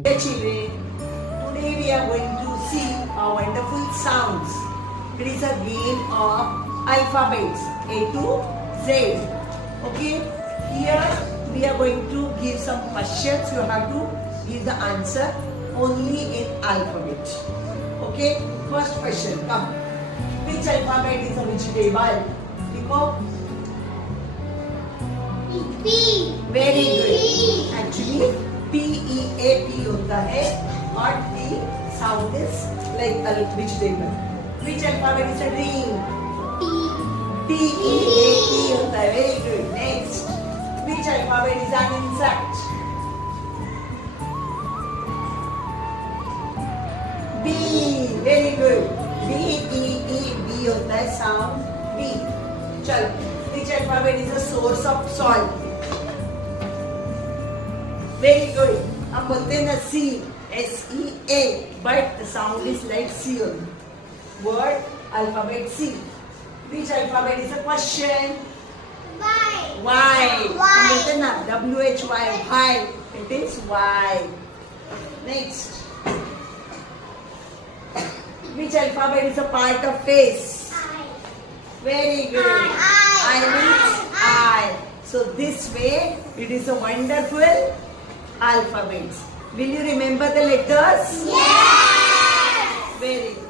Hey children, today we are going to see a wonderful sounds. It is a game of alphabets A to Z. Okay, here we are going to give some questions. You have to give the answer only in alphabet. Okay, first question, come. Which alphabet is a vegetable? Nico? P. Very good. Actually, P-E-A-P होता है और T sound is like a vegetable. Which alphabet is a dream? T-E-A-P होता है. Very good. Next. Which alphabet is an insect? B. Very good. B-E-E-B होता है sound B. चलो. Which alphabet is a source of salt? Very good. अब बोलते हैं ना C, S-E-A, but the sound is like C only. Word, alphabet C. Which alphabet is a question? Y. Y. हम बोलते हैं ना W-H-Y, why? It is Y. Next. Which alphabet is a part of face? I. Very good. I means I. So this way, it is a wonderful alphabet. Will you remember the letters? Yes. Very good.